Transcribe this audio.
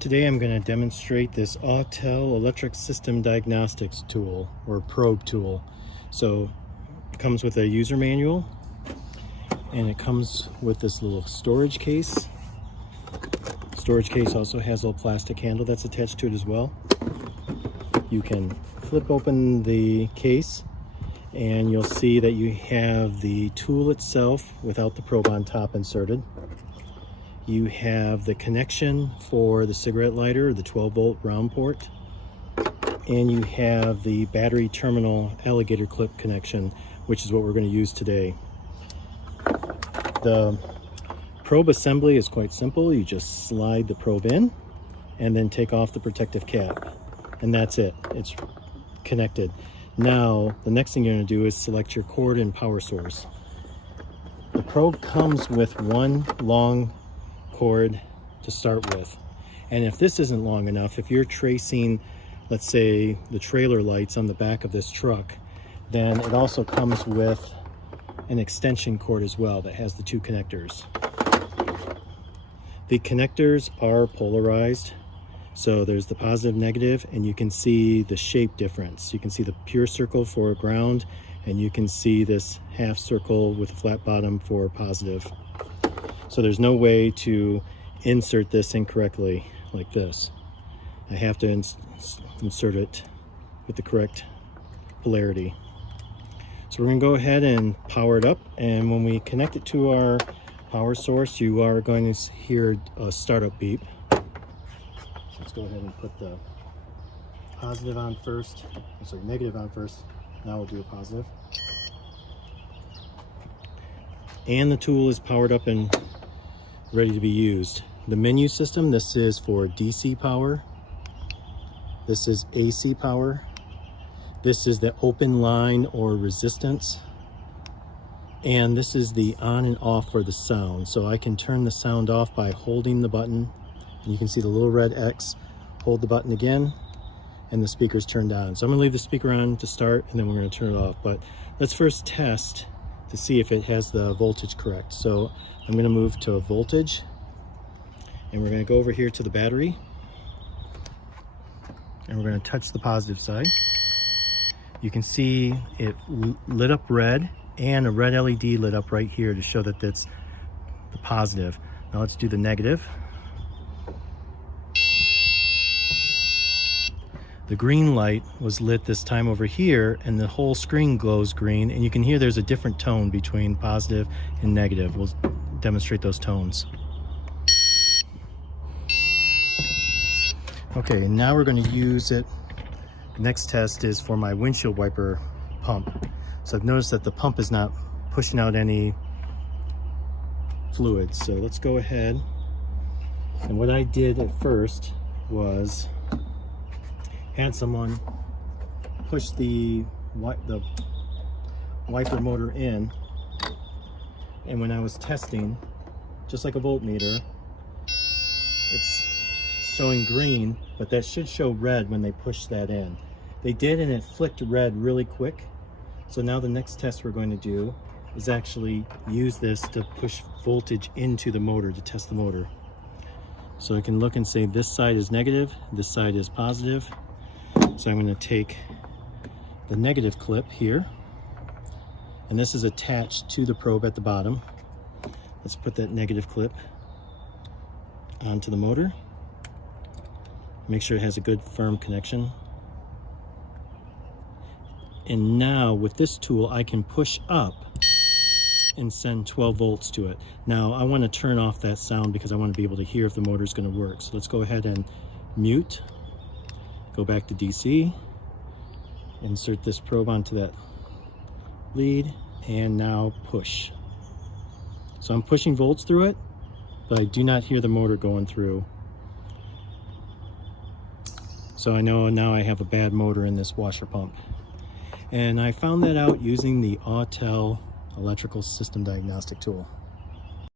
Today I'm going to demonstrate this Autel electric system diagnostics tool, or probe tool. So it comes with a user manual and it comes with this little storage case. Storage case also has a little plastic handle that's attached to it as well. You can flip open the case and you'll see that you have the tool itself without the probe on top inserted. You have the connection for the cigarette lighter, the 12-volt round port, and you have the battery terminal alligator clip connection, which is what we're going to use today. The probe assembly is quite simple. You just slide the probe in and then take off the protective cap, and that's it. It's connected. Now, the next thing you're going to do is select your cord and power source. The probe comes with one long cord to start with, and if this isn't long enough, if you're tracing, let's say, the trailer lights on the back of this truck, then it also comes with an extension cord as well that has the two connectors. The connectors are polarized, so there's the positive, negative, and you can see the shape difference. You can see the pure circle for ground, and you can see this half circle with a flat bottom for positive. So there's no way to insert this incorrectly like this. I have to insert it with the correct polarity. So we're going to go ahead and power it up, and when we connect it to our power source, you are going to hear a startup beep. Let's go ahead and put the positive on first. I'm sorry, negative on first. Now we'll do a positive. And the tool is powered up and ready to be used. The menu system, this is for DC power. This is AC power. This is the open line or resistance. And this is the on and off for the sound. So I can turn the sound off by holding the button. And you can see the little red X. Hold the button again, and the speaker's turned on. So I'm gonna leave the speaker on to start, and then we're gonna turn it off. But let's first test to see if it has the voltage correct. So I'm gonna move to voltage, and we're gonna go over here to the battery, and we're gonna touch the positive side. You can see it lit up red, and a red LED lit up right here to show that that's the positive. Now let's do the negative. The green light was lit this time over here, and the whole screen glows green, and you can hear there's a different tone between positive and negative. We'll demonstrate those tones. Okay, and now we're going to use it. The next test is for my windshield wiper pump. So I've noticed that the pump is not pushing out any fluid. So let's go ahead. And what I did at first was had someone push the wiper motor in, and when I was testing, just like a voltmeter, it's showing green, but that should show red when they push that in. They did, and it flicked red really quick. So now the next test we're going to do is actually use this to push voltage into the motor to test the motor. So I can look and say this side is negative, this side is positive. So I'm going to take the negative clip here, and this is attached to the probe at the bottom. Let's put that negative clip onto the motor. Make sure it has a good firm connection. And now with this tool I can push up and send 12 volts to it. Now I want to turn off that sound because I want to be able to hear if the motor is going to work. So let's go ahead and mute. Go back to DC, insert this probe onto that lead, and now push. So I'm pushing volts through it, but I do not hear the motor going through. So I know now I have a bad motor in this washer pump. And I found that out using the Autel electrical system diagnostic tool.